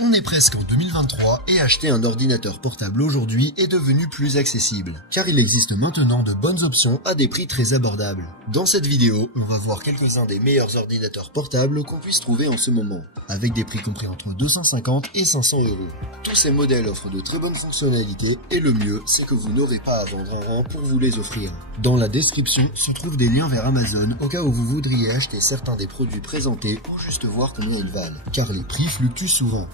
On est presque en 2023 et acheter un ordinateur portable aujourd'hui est devenu plus accessible, car il existe maintenant de bonnes options à des prix très abordables. Dans cette vidéo, on va voir quelques-uns des meilleurs ordinateurs portables qu'on puisse trouver en ce moment, avec des prix compris entre 250 et 500 €. Tous ces modèles offrent de très bonnes fonctionnalités et le mieux, c'est que vous n'aurez pas à vendre un rang pour vous les offrir. Dans la description se trouvent des liens vers Amazon au cas où vous voudriez acheter certains des produits présentés ou juste voir combien ils valent, car les prix fluctuent souvent.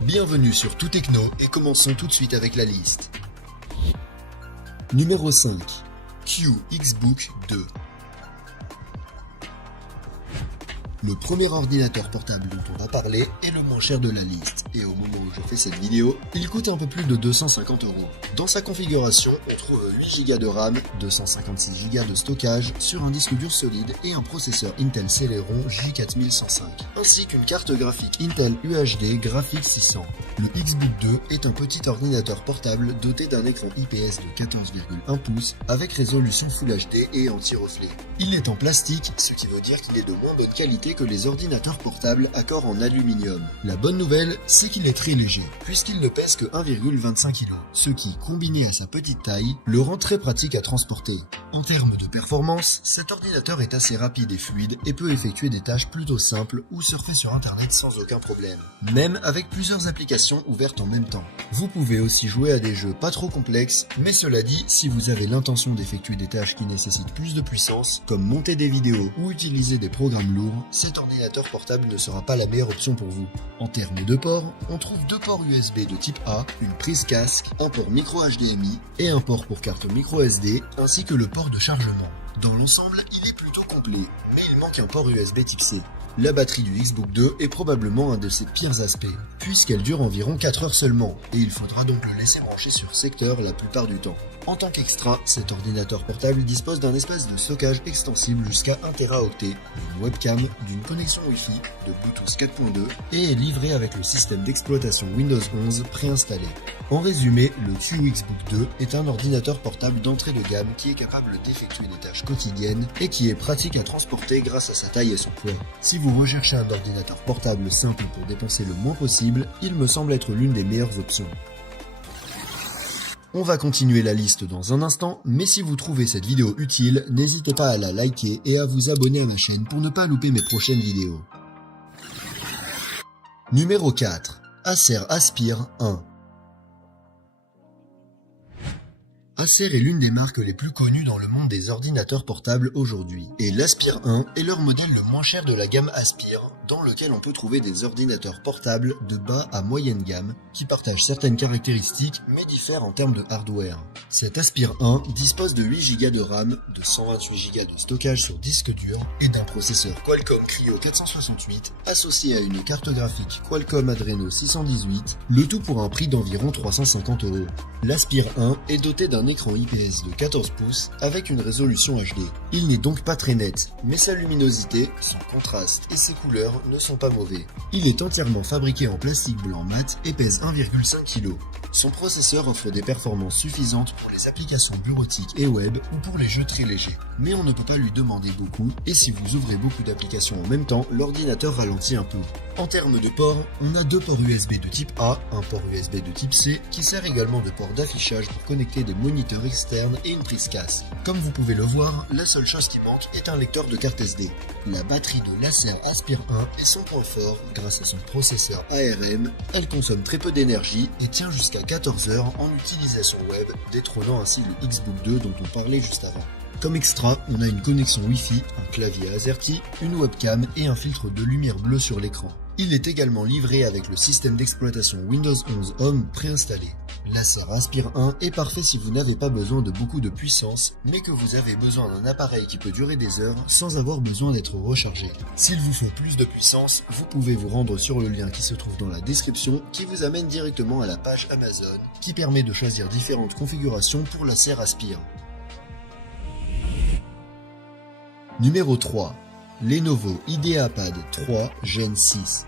Bienvenue sur Tout Techno et commençons tout de suite avec la liste. Numéro 5. QXBook 2. Le premier ordinateur portable dont on va parler est le moins cher de la liste, et au moment où je fais cette vidéo, il coûte un peu plus de 250 €. Dans sa configuration, on trouve 8 Go de RAM, 256 Go de stockage sur un disque dur solide et un processeur Intel Celeron J4105, ainsi qu'une carte graphique Intel UHD Graphics 600. Le XBook 2 est un petit ordinateur portable doté d'un écran IPS de 14,1 pouces avec résolution Full HD et anti-reflet. Il est en plastique, ce qui veut dire qu'il est de moins bonne qualité que les ordinateurs portables à corps en aluminium. La bonne nouvelle, c'est qu'il est très léger, puisqu'il ne pèse que 1,25 kg, ce qui, combiné à sa petite taille, le rend très pratique à transporter. En termes de performance, cet ordinateur est assez rapide et fluide et peut effectuer des tâches plutôt simples ou surfer sur internet sans aucun problème, même avec plusieurs applications ouvertes en même temps. Vous pouvez aussi jouer à des jeux pas trop complexes, mais cela dit, si vous avez l'intention d'effectuer des tâches qui nécessitent plus de puissance, comme monter des vidéos ou utiliser des programmes lourds, cet ordinateur portable ne sera pas la meilleure option pour vous. En termes de ports, on trouve deux ports USB de type A, une prise casque, un port micro HDMI et un port pour carte micro SD, ainsi que le port de chargement. Dans l'ensemble, il est plutôt complet, mais il manque un port USB type C. La batterie du XBook 2 est probablement un de ses pires aspects, puisqu'elle dure environ 4 heures seulement, et il faudra donc le laisser brancher sur secteur la plupart du temps. En tant qu'extra, cet ordinateur portable dispose d'un espace de stockage extensible jusqu'à 1 Teraoctet, d'une webcam, d'une connexion Wi-Fi, de Bluetooth 4.2 et est livré avec le système d'exploitation Windows 11 préinstallé. En résumé, le QXBook 2 est un ordinateur portable d'entrée de gamme qui est capable d'effectuer des tâches quotidiennes et qui est pratique à transporter grâce à sa taille et son poids. Si vous recherchez un ordinateur portable simple pour dépenser le moins possible, il me semble être l'une des meilleures options. On va continuer la liste dans un instant, mais si vous trouvez cette vidéo utile, n'hésitez pas à la liker et à vous abonner à ma chaîne pour ne pas louper mes prochaines vidéos. Numéro 4. Acer Aspire 1. Acer est l'une des marques les plus connues dans le monde des ordinateurs portables aujourd'hui, et l'Aspire 1 est leur modèle le moins cher de la gamme Aspire, dans lequel on peut trouver des ordinateurs portables de bas à moyenne gamme qui partagent certaines caractéristiques mais diffèrent en termes de hardware. Cet Aspire 1 dispose de 8 Go de RAM, de 128 Go de stockage sur disque dur et d'un processeur Qualcomm Cryo 468 associé à une carte graphique Qualcomm Adreno 618, le tout pour un prix d'environ 350 €. L'Aspire 1 est doté d'un écran IPS de 14 pouces avec une résolution HD. Il n'est donc pas très net, mais sa luminosité, son contraste et ses couleurs ne sont pas mauvais. Il est entièrement fabriqué en plastique blanc mat et pèse 1,5 kg. Son processeur offre des performances suffisantes pour les applications bureautiques et web ou pour les jeux très légers. Mais on ne peut pas lui demander beaucoup et si vous ouvrez beaucoup d'applications en même temps, l'ordinateur ralentit un peu. En termes de ports, on a deux ports USB de type A, un port USB de type C qui sert également de port d'affichage pour connecter des moniteurs externes et une prise casque. Comme vous pouvez le voir, la seule chose qui manque est un lecteur de carte SD. La batterie de l'Acer Aspire 1 est son point fort grâce à son processeur ARM. Elle consomme très peu d'énergie et tient jusqu'à 14 heures en utilisation web, détrônant ainsi le XBook 2 dont on parlait juste avant. Comme extra, on a une connexion Wi-Fi, un clavier AZERTY, une webcam et un filtre de lumière bleue sur l'écran. Il est également livré avec le système d'exploitation Windows 11 Home préinstallé. L'Acer Aspire 1 est parfait si vous n'avez pas besoin de beaucoup de puissance, mais que vous avez besoin d'un appareil qui peut durer des heures sans avoir besoin d'être rechargé. S'il vous faut plus de puissance, vous pouvez vous rendre sur le lien qui se trouve dans la description qui vous amène directement à la page Amazon qui permet de choisir différentes configurations pour l'Acer Aspire. Numéro 3. Lenovo IdeaPad 3 Gen 6.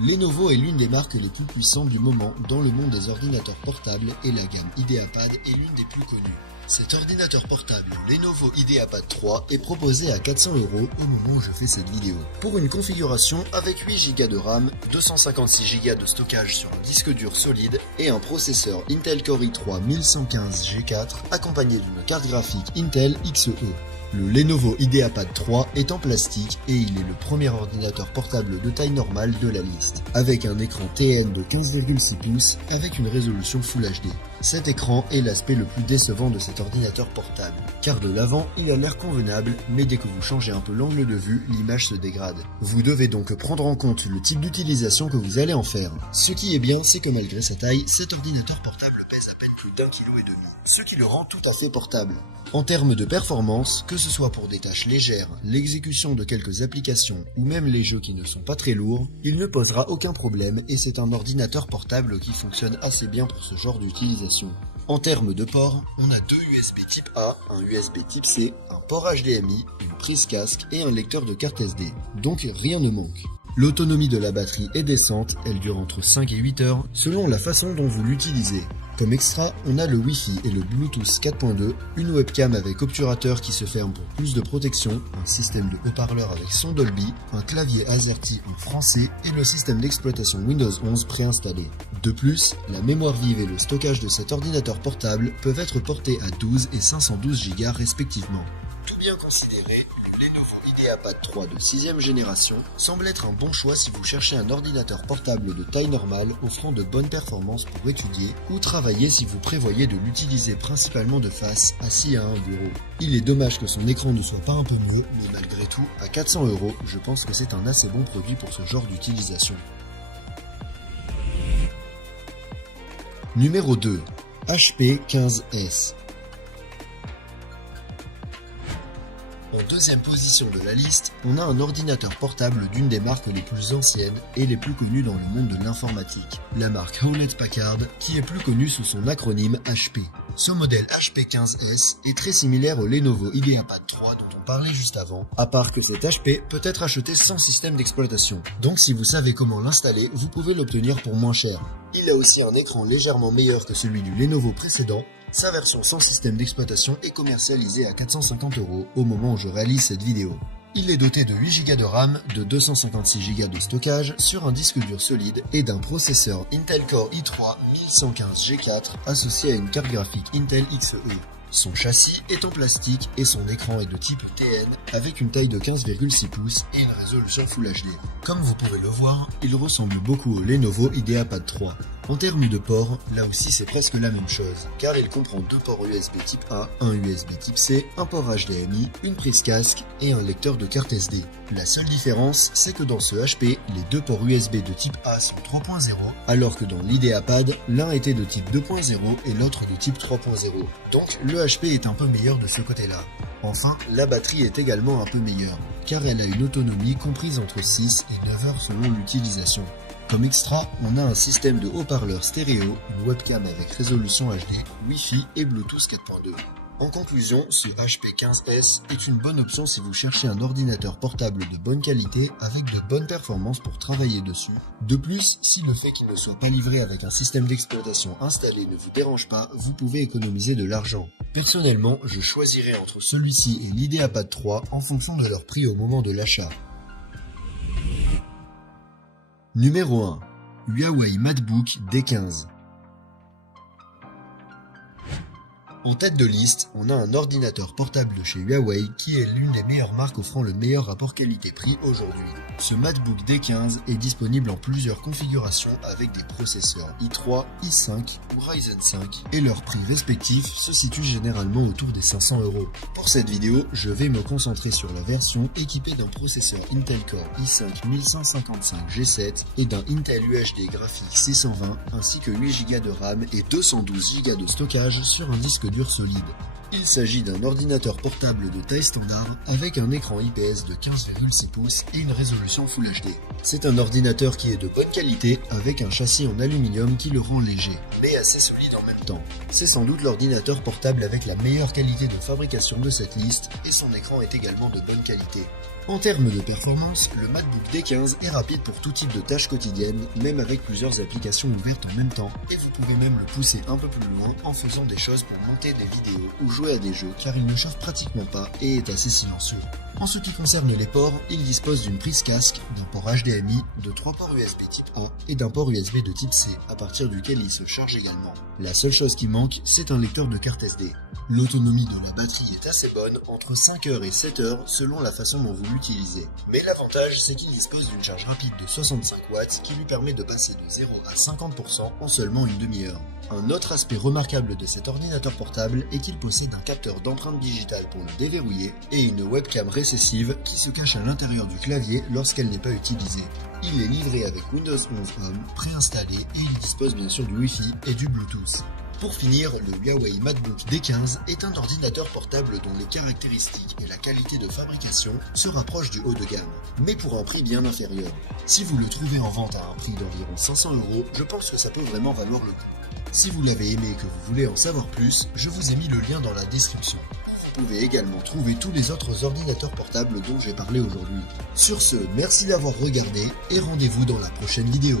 Lenovo est l'une des marques les plus puissantes du moment dans le monde des ordinateurs portables et la gamme IdeaPad est l'une des plus connues. Cet ordinateur portable Lenovo IdeaPad 3 est proposé à 400 € au moment où je fais cette vidéo. Pour une configuration avec 8 Go de RAM, 256 Go de stockage sur un disque dur solide et un processeur Intel Core i3 1115G4 accompagné d'une carte graphique Intel XE. Le Lenovo IdeaPad 3 est en plastique et il est le premier ordinateur portable de taille normale de la liste, avec un écran TN de 15,6 pouces avec une résolution Full HD. Cet écran est l'aspect le plus décevant de cet ordinateur portable, car de l'avant il a l'air convenable, mais dès que vous changez un peu l'angle de vue, l'image se dégrade. Vous devez donc prendre en compte le type d'utilisation que vous allez en faire. Ce qui est bien, c'est que malgré sa taille, cet ordinateur portable pèse à peine plus d'1,5 kg, ce qui le rend tout à fait portable. En termes de performance, que ce soit pour des tâches légères, l'exécution de quelques applications ou même les jeux qui ne sont pas très lourds, il ne posera aucun problème et c'est un ordinateur portable qui fonctionne assez bien pour ce genre d'utilisation. En termes de ports, on a deux USB type A, un USB type C, un port HDMI, une prise casque et un lecteur de carte SD, donc rien ne manque. L'autonomie de la batterie est décente, elle dure entre 5 et 8 heures selon la façon dont vous l'utilisez. Comme extra, on a le Wi-Fi et le Bluetooth 4.2, une webcam avec obturateur qui se ferme pour plus de protection, un système de haut-parleur avec son Dolby, un clavier AZERTY en français et le système d'exploitation Windows 11 préinstallé. De plus, la mémoire vive et le stockage de cet ordinateur portable peuvent être portés à 12 et 512 Go respectivement. Tout bien considéré, le Lenovo IdeaPad 3 de 6ème génération semble être un bon choix si vous cherchez un ordinateur portable de taille normale offrant de bonnes performances pour étudier ou travailler si vous prévoyez de l'utiliser principalement de face, assis à un bureau. Il est dommage que son écran ne soit pas un peu mieux, mais malgré tout, à 400 €, je pense que c'est un assez bon produit pour ce genre d'utilisation. Numéro 2. HP 15S. En deuxième position de la liste, on a un ordinateur portable d'une des marques les plus anciennes et les plus connues dans le monde de l'informatique, la marque Hewlett-Packard, qui est plus connue sous son acronyme HP. Ce modèle HP 15S est très similaire au Lenovo IdeaPad 3 dont on parlait juste avant, à part que cet HP peut être acheté sans système d'exploitation. Donc si vous savez comment l'installer, vous pouvez l'obtenir pour moins cher. Il a aussi un écran légèrement meilleur que celui du Lenovo précédent. Sa version sans système d'exploitation est commercialisée à 450 € au moment où je réalise cette vidéo. Il est doté de 8 Go de RAM, de 256 Go de stockage sur un disque dur solide et d'un processeur Intel Core i3 1115G4 associé à une carte graphique Intel XE. Son châssis est en plastique et son écran est de type TN avec une taille de 15,6 pouces et une résolution Full HD. Comme vous pouvez le voir, il ressemble beaucoup au Lenovo IdeaPad 3. En termes de ports, là aussi c'est presque la même chose, car il comprend deux ports USB type A, un USB type C, un port HDMI, une prise casque et un lecteur de carte SD. La seule différence, c'est que dans ce HP, les deux ports USB de type A sont 3.0, alors que dans l'IdeaPad, l'un était de type 2.0 et l'autre de type 3.0. Donc le HP est un peu meilleur de ce côté-là. Enfin, la batterie est également un peu meilleure, car elle a une autonomie comprise entre 6 et 9 heures selon l'utilisation. Comme extra, on a un système de haut-parleurs stéréo, une webcam avec résolution HD, Wi-Fi et Bluetooth 4.2. En conclusion, ce HP 15S est une bonne option si vous cherchez un ordinateur portable de bonne qualité avec de bonnes performances pour travailler dessus. De plus, si le fait qu'il ne soit pas livré avec un système d'exploitation installé ne vous dérange pas, vous pouvez économiser de l'argent. Personnellement, je choisirais entre celui-ci et l'IdeaPad 3 en fonction de leur prix au moment de l'achat. Numéro 1. Huawei MateBook D15. En tête de liste, on a un ordinateur portable de chez Huawei qui est l'une des meilleures marques offrant le meilleur rapport qualité-prix aujourd'hui. Ce MateBook D15 est disponible en plusieurs configurations avec des processeurs i3, i5 ou Ryzen 5 et leurs prix respectifs se situent généralement autour des 500 €. Pour cette vidéo, je vais me concentrer sur la version équipée d'un processeur Intel Core i5 1155G7 et d'un Intel UHD graphique C120 ainsi que 8 Go de RAM et 212 Go de stockage sur un disque dur solide. Il s'agit d'un ordinateur portable de taille standard avec un écran IPS de 15,6 pouces et une résolution Full HD. C'est un ordinateur qui est de bonne qualité avec un châssis en aluminium qui le rend léger, mais assez solide en même temps. C'est sans doute l'ordinateur portable avec la meilleure qualité de fabrication de cette liste et son écran est également de bonne qualité. En termes de performance, le MacBook D15 est rapide pour tout type de tâches quotidiennes, même avec plusieurs applications ouvertes en même temps, et vous pouvez même le pousser un peu plus loin en faisant des choses pour monter des vidéos ou jouer à des jeux, car il ne chauffe pratiquement pas et est assez silencieux. En ce qui concerne les ports, il dispose d'une prise casque, d'un port HDMI, de 3 ports USB type A et d'un port USB de type C, à partir duquel il se charge également. La seule chose qui manque, c'est un lecteur de carte SD. L'autonomie de la batterie est assez bonne, entre 5 heures et 7 heures selon la façon dont vous l'utilisez. Mais l'avantage, c'est qu'il dispose d'une charge rapide de 65 watts qui lui permet de passer de 0 à 50% en seulement une demi-heure. Un autre aspect remarquable de cet ordinateur portable est qu'il possède un capteur d'empreinte digitale pour le déverrouiller et une webcam récessive qui se cache à l'intérieur du clavier lorsqu'elle n'est pas utilisée. Il est livré avec Windows 11 Home préinstallé et il dispose bien sûr du Wi-Fi et du Bluetooth. Pour finir, le Huawei MacBook D15 est un ordinateur portable dont les caractéristiques et la qualité de fabrication se rapprochent du haut de gamme, mais pour un prix bien inférieur. Si vous le trouvez en vente à un prix d'environ 500 €, je pense que ça peut vraiment valoir le coup. Si vous l'avez aimé et que vous voulez en savoir plus, je vous ai mis le lien dans la description. Vous pouvez également trouver tous les autres ordinateurs portables dont j'ai parlé aujourd'hui. Sur ce, merci d'avoir regardé et rendez-vous dans la prochaine vidéo.